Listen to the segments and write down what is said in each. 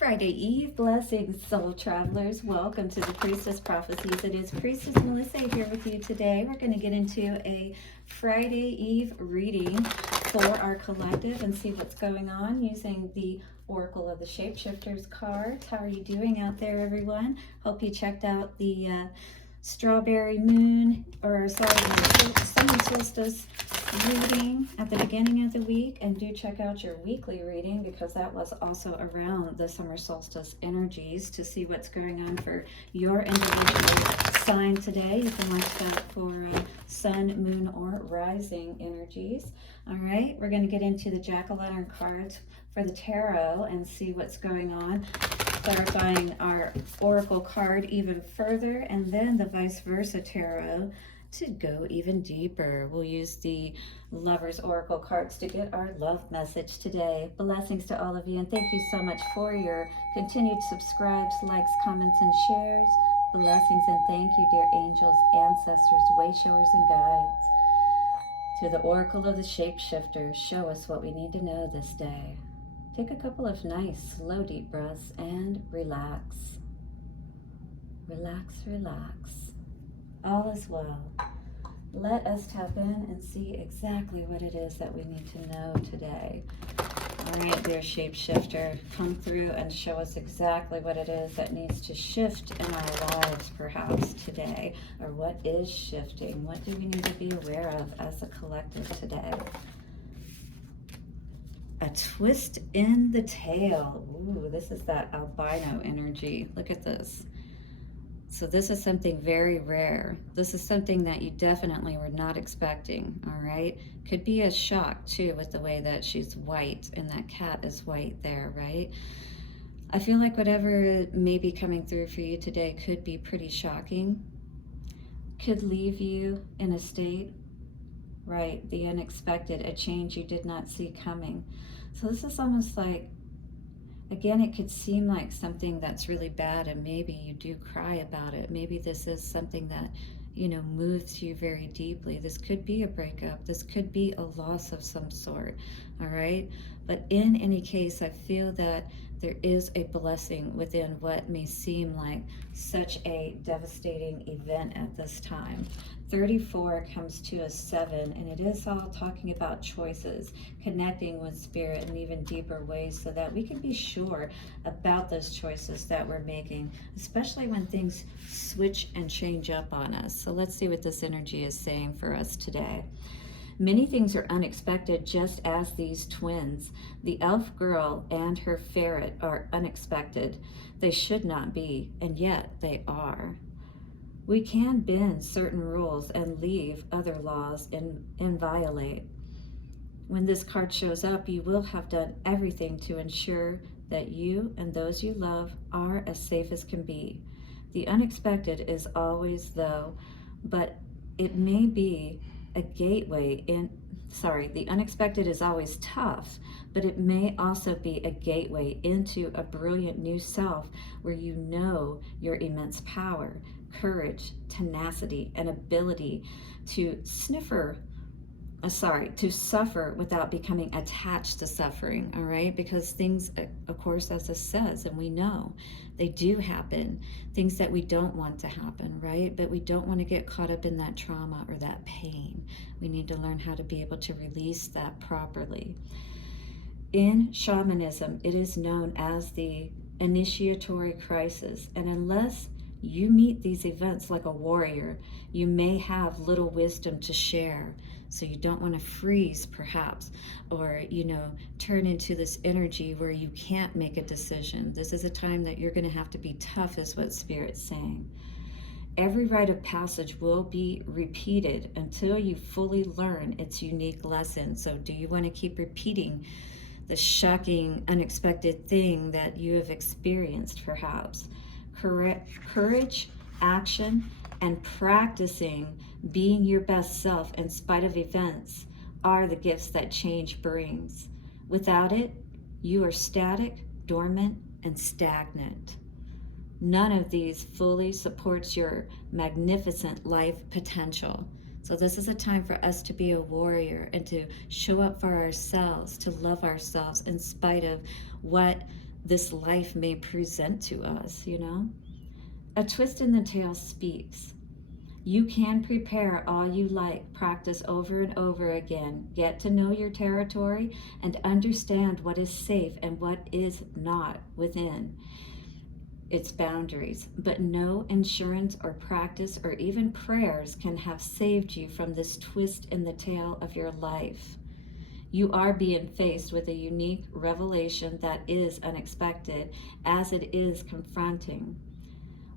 FriYay Eve Blessings, soul travelers. Welcome to the Priestess Prophecies. It is Priestess Melissae here with you today. We're going to get into a FriYay Eve reading for our collective and see what's going on using the Oracle of the ShapeShifters cards. How are you doing out there, everyone? Hope you checked out the strawberry moon, or sorry, the summer solstice reading at the beginning of the week, and do check out your weekly reading because that was also around the summer solstice energies to see what's going on for your individual sign today. You can watch that for sun, moon, or rising energies. All right, we're going to get into the jack-o'-lantern cards for the tarot and see what's going on, clarifying our oracle card even further, and then the vice versa tarot to go even deeper. We'll use the Lover's Oracle cards to get our love message today. Blessings to all of you, and thank you so much for your continued subscribes, likes, comments, and shares. Blessings and thank you, dear angels, ancestors, way showers, and guides. To the Oracle of the ShapeShifter, show us what we need to know this day. Take a couple of nice, slow, deep breaths and relax. Relax, relax. All is well. Let us tap in and see exactly what it is that we need to know today. All right, dear ShapeShifter, come through and show us exactly what it is that needs to shift in our lives perhaps today, or what is shifting. What do we need to be aware of as a collective today? A twist in the tail. Ooh, this is that albino energy. Look at this. So this is something very rare. This is something that you definitely were not expecting, all right? Could be a shock too with the way that she's white and that cat is white there, right? I feel like whatever may be coming through for you today could be pretty shocking. Could leave you in a state, right? The unexpected, a change you did not see coming. So this is almost like, again, it could seem like something that's really bad and maybe you do cry about it. Maybe this is something that, you know, moves you very deeply. This could be a breakup. This could be a loss of some sort, all right? But in any case, I feel that there is a blessing within what may seem like such a devastating event at this time. 34 comes to a 7, and it is all talking about choices, connecting with spirit in even deeper ways so that we can be sure about those choices that we're making, especially when things switch and change up on us. So let's see what this energy is saying for us today. Many things are unexpected, just as these twins. The elf girl and her ferret are unexpected. They should not be, and yet they are. We can bend certain rules and leave other laws and violate. When this card shows up, you will have done everything to ensure that you and those you love are as safe as can be. The unexpected is always, though, but it may be a gateway the unexpected is always tough, but it may also be a gateway into a brilliant new self where you know your immense power, courage, tenacity, and ability to suffer without becoming attached to suffering, all right? Because things, of course, as this says, and we know, they do happen, things that we don't want to happen, right? But we don't want to get caught up in that trauma or that pain. We need to learn how to be able to release that properly. In shamanism, it is known as the initiatory crisis, and unless you meet these events like a warrior, you may have little wisdom to share. So you don't want to freeze, perhaps, or, you know, turn into this energy where you can't make a decision. This is a time that you're going to have to be tough, is what Spirit's saying. Every rite of passage will be repeated until you fully learn its unique lesson. So do you want to keep repeating the shocking, unexpected thing that you have experienced, perhaps? Courage, action, and practicing being your best self in spite of events are the gifts that change brings. Without it, you are static, dormant, and stagnant. None of these fully supports your magnificent life potential. So this is a time for us to be a warrior and to show up for ourselves, to love ourselves in spite of what this life may present to us, you know? A twist in the tail speaks. You can prepare all you like, practice over and over again, get to know your territory, and understand what is safe and what is not within its boundaries. But no insurance or practice or even prayers can have saved you from this twist in the tail of your life. You are being faced with a unique revelation that is unexpected, as it is confronting.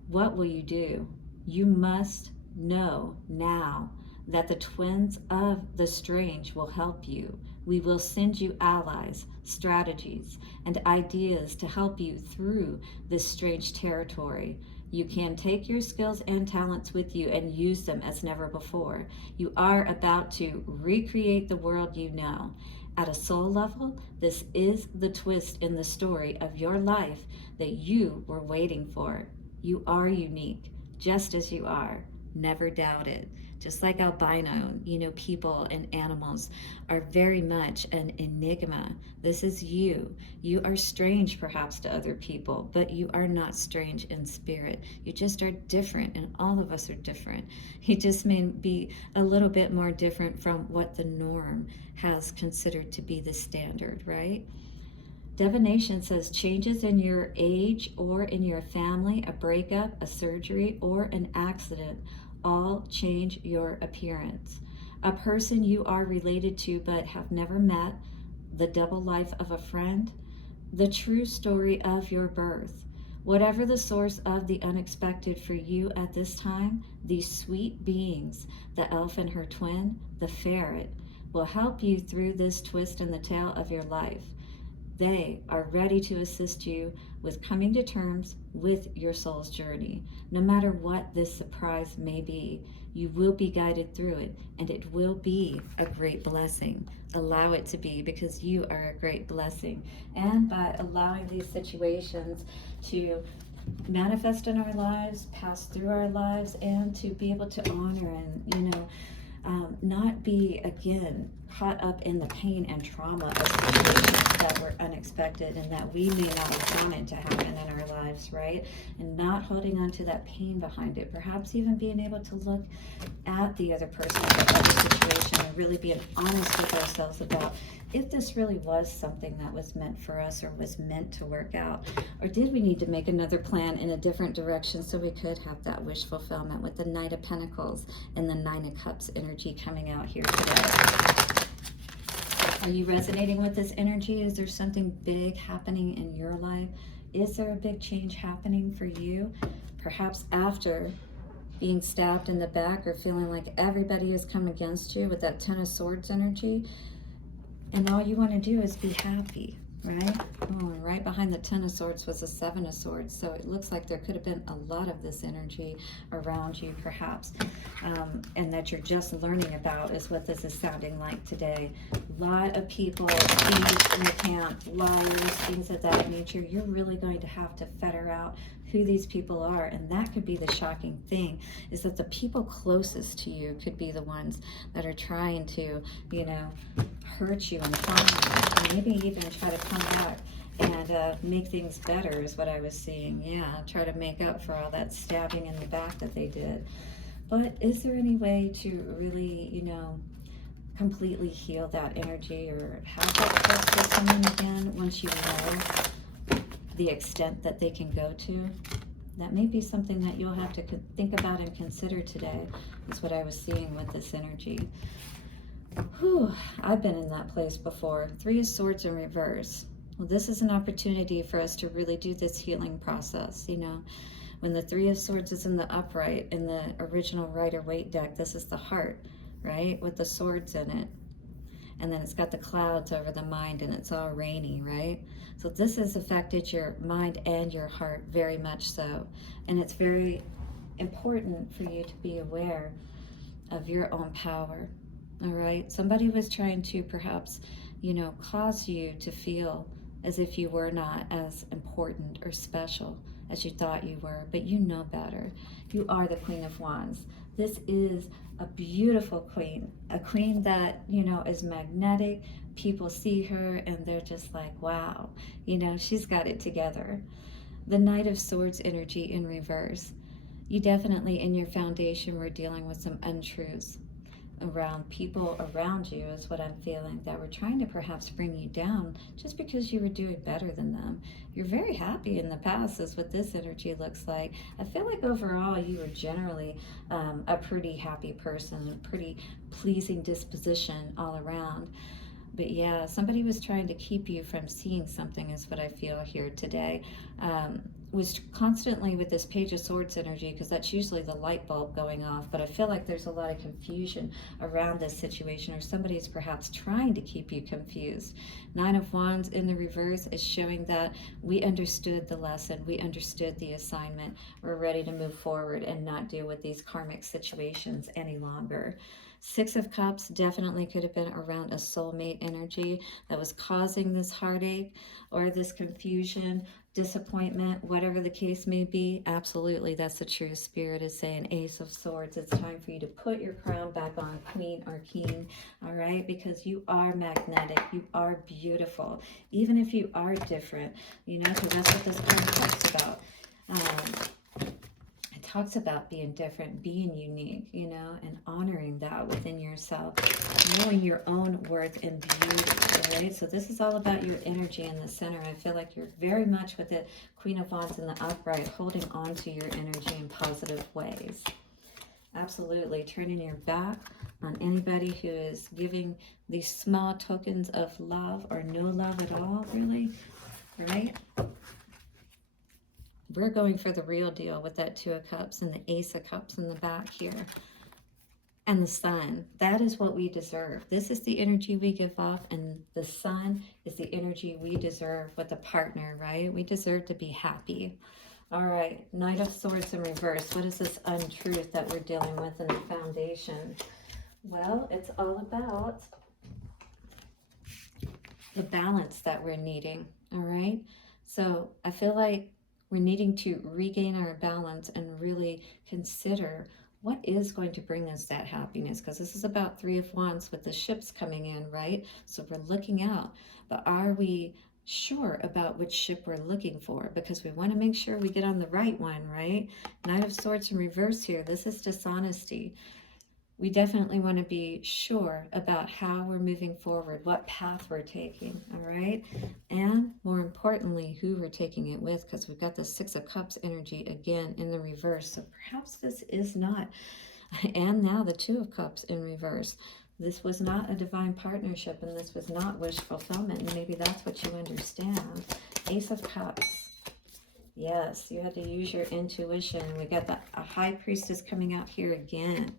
What will you do? You must know now that the twins of the strange will help you. We will send you allies, strategies, and ideas to help you through this strange territory. You can take your skills and talents with you and use them as never before. You are about to recreate the world you know. At a soul level, this is the twist in the story of your life that you were waiting for. You are unique, just as you are. Never doubt it. Just like albino, you know, people and animals are very much an enigma. This is you. You are strange perhaps to other people, but you are not strange in spirit. You just are different, and all of us are different. You just may be a little bit more different from what the norm has considered to be the standard, right? Divination says changes in your age or in your family, a breakup, a surgery, or an accident all change your appearance. A person you are related to but have never met, the double life of a friend, the true story of your birth. Whatever the source of the unexpected for you at this time, these sweet beings, the elf and her twin, the ferret, will help you through this twist in the tail of your life. They are ready to assist you with coming to terms with your soul's journey. No matter what this surprise may be, you will be guided through it, and it will be a great blessing. Allow it to be, because you are a great blessing. And by allowing these situations to manifest in our lives, pass through our lives, and to be able to honor and, not be, again, caught up in the pain and trauma of situations that were unexpected and that we may not have wanted to happen in our lives, right? And not holding on to that pain behind it. Perhaps even being able to look at the other person or the other situation and really being honest with ourselves about if this really was something that was meant for us or was meant to work out, or did we need to make another plan in a different direction so we could have that wish fulfillment with the Knight of Pentacles and the Nine of Cups energy coming out here today. Are you resonating with this energy? Is there something big happening in your life? Is there a big change happening for you? Perhaps after being stabbed in the back or feeling like everybody has come against you with that Ten of Swords energy, and all you want to do is be happy, right? Oh, and right behind the Ten of Swords was the Seven of Swords. So it looks like there could have been a lot of this energy around you, perhaps, and that you're just learning about is what this is sounding like today. A lot of people, thieves in the camp, liars, things of that nature. You're really going to have to fetter out who these people are, and that could be the shocking thing, is that the people closest to you could be the ones that are trying to, hurt you and harm you, and maybe even try to come back and make things better is what I was seeing. Yeah, try to make up for all that stabbing in the back that they did. But is there any way to really, completely heal that energy or have that trust with someone again once you know the extent that they can go to? That may be something that you'll have to think about and consider today, is what I was seeing with this energy. Whew, I've been in that place before. Three of Swords in reverse. Well, this is an opportunity for us to really do this healing process, When the Three of Swords is in the upright, in the original Rider-Waite deck, this is the heart, right? With the swords in it. And then it's got the clouds over the mind and it's all rainy, right? So this has affected your mind and your heart very much so. And it's very important for you to be aware of your own power, all right? Somebody was trying to perhaps, cause you to feel as if you were not as important or special as you thought you were, but you know better. You are the Queen of Wands. This is a beautiful queen, a queen that, you know, is magnetic. People see her and they're just like, wow, you know, she's got it together. The Knight of Swords energy in reverse. You definitely, in your foundation, were dealing with some untruths around people around you, is what I'm feeling, that were trying to perhaps bring you down just because you were doing better than them. You're very happy in the past, is what this energy looks like. I feel like overall you were generally a pretty happy person, a pretty pleasing disposition all around. But yeah, somebody was trying to keep you from seeing something, is what I feel here today. Was constantly with this Page of Swords energy, because that's usually the light bulb going off. But I feel like there's a lot of confusion around this situation, or somebody's perhaps trying to keep you confused. Nine of Wands in the reverse is showing that we understood the lesson, we understood the assignment, we're ready to move forward and not deal with these karmic situations any longer. Six of Cups definitely could have been around a soulmate energy that was causing this heartache or this confusion, disappointment, whatever the case may be. Absolutely, that's the true spirit is saying. Ace of Swords, it's time for you to put your crown back on, queen or king, all right? Because you are magnetic, you are beautiful, even if you are different, you know, because that's what this card talks about. Talks about being different, being unique, you know, and honoring that within yourself, knowing your own worth and beauty, right? So this is all about your energy in the center. I feel like you're very much with the Queen of Wands in the upright, holding on to your energy in positive ways. Absolutely. Turning your back on anybody who is giving these small tokens of love or no love at all, really, right? We're going for the real deal with that Two of Cups and the Ace of Cups in the back here. And the Sun, that is what we deserve. This is the energy we give off, and the Sun is the energy we deserve with a partner, right? We deserve to be happy. All right, Knight of Swords in reverse. What is this untruth that we're dealing with in the foundation? Well, it's all about the balance that we're needing, all right? So I feel like we're needing to regain our balance and really consider what is going to bring us that happiness, because this is about Three of Wands with the ships coming in, right? So we're looking out, but are we sure about which ship we're looking for? Because we want to make sure we get on the right one, right? Knight of Swords in reverse here. This is dishonesty. We definitely want to be sure about how we're moving forward, what path we're taking, all right? And more importantly, who we're taking it with, because we've got the Six of Cups energy again in the reverse. So perhaps this is not, and now the Two of Cups in reverse. This was not a divine partnership, and this was not wish fulfillment, and maybe that's what you understand. Ace of Cups. Yes, you had to use your intuition. We got a High Priestess coming out here again.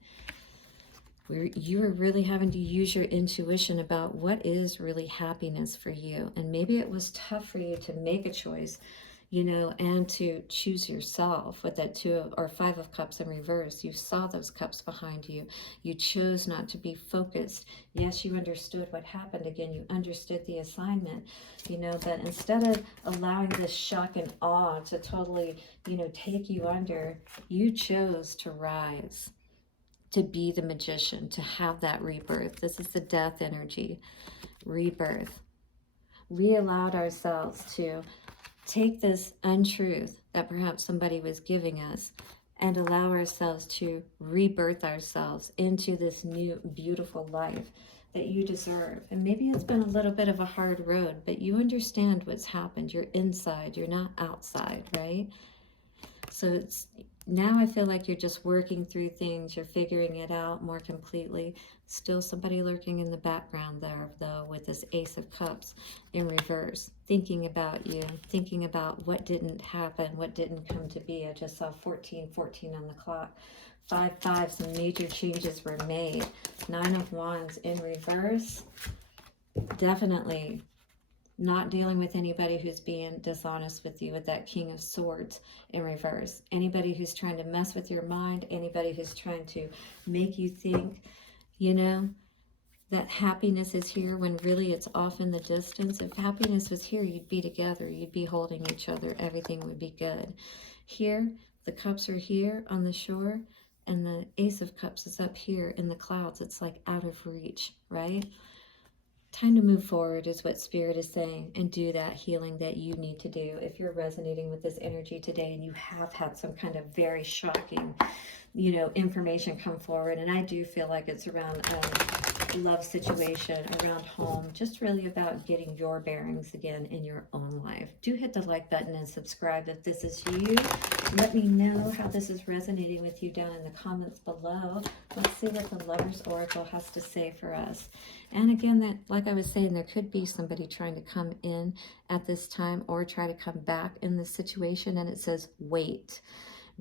You are really having to use your intuition about what is really happiness for you. And maybe it was tough for you to make a choice, you know, and to choose yourself with that Five of Cups in reverse. You saw those cups behind you. You chose not to be focused. Yes, you understood what happened. Again, you understood the assignment, you know, but instead of allowing this shock and awe to totally, you know, take you under, you chose to rise, to be the magician, to have that rebirth. This is the death energy, rebirth. We allowed ourselves to take this untruth that perhaps somebody was giving us and allow ourselves to rebirth ourselves into this new, beautiful life that you deserve. And maybe it's been a little bit of a hard road, but you understand what's happened. You're inside, you're not outside, right? So it's now I feel like you're just working through things. You're figuring it out more completely. Still somebody lurking in the background there, though, with this Ace of Cups in reverse, thinking about you, thinking about what didn't happen, what didn't come to be. I just saw 14:14 on the clock. 5-5, some major changes were made. Nine of Wands in reverse. Definitely not dealing with anybody who's being dishonest with you with that King of Swords in reverse. Anybody who's trying to mess with your mind, anybody who's trying to make you think, you know, that happiness is here when really it's off in the distance. If happiness was here, you'd be together, you'd be holding each other, everything would be good. Here, the cups are here on the shore, and the Ace of Cups is up here in the clouds. It's like out of reach, right? Time to move forward is what Spirit is saying, and do that healing that you need to do. If you're resonating with this energy today and you have had some kind of very shocking, information come forward, and I do feel like it's around a love situation, around home, just really about getting your bearings again in your own life. Do hit the like button and subscribe if this is you. Let me know how this is resonating with you down in the comments below. Let's see what the Lover's Oracle has to say for us. And again, that, like I was saying, there could be somebody trying to come in at this time or try to come back in this situation, and it says wait.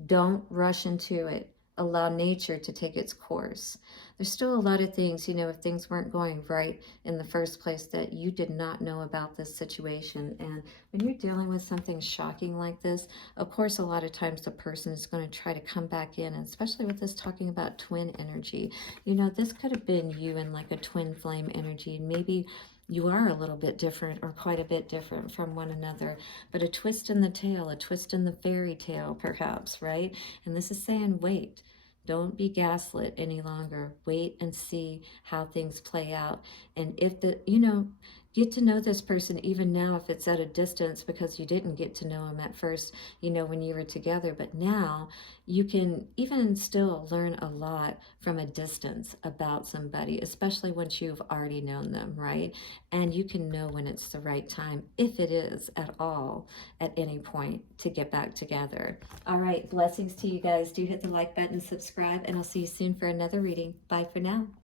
Don't rush into it. Allow nature to take its course. There's still a lot of things, if things weren't going right in the first place, that you did not know about this situation. And when you're dealing with something shocking like this, of course, a lot of times the person is going to try to come back in, and especially with this talking about twin energy. This could have been you in like a twin flame energy. Maybe you are a little bit different or quite a bit different from one another, but a twist in the tale, a twist in the fairy tale, perhaps, right? And this is saying, wait, don't be gaslit any longer. Wait and see how things play out. And if get to know this person even now if it's at a distance, because you didn't get to know him at first, when you were together. But now you can even still learn a lot from a distance about somebody, especially once you've already known them, right? And you can know when it's the right time, if it is at all, at any point, to get back together. All right, blessings to you guys. Do hit the like button, subscribe, and I'll see you soon for another reading. Bye for now.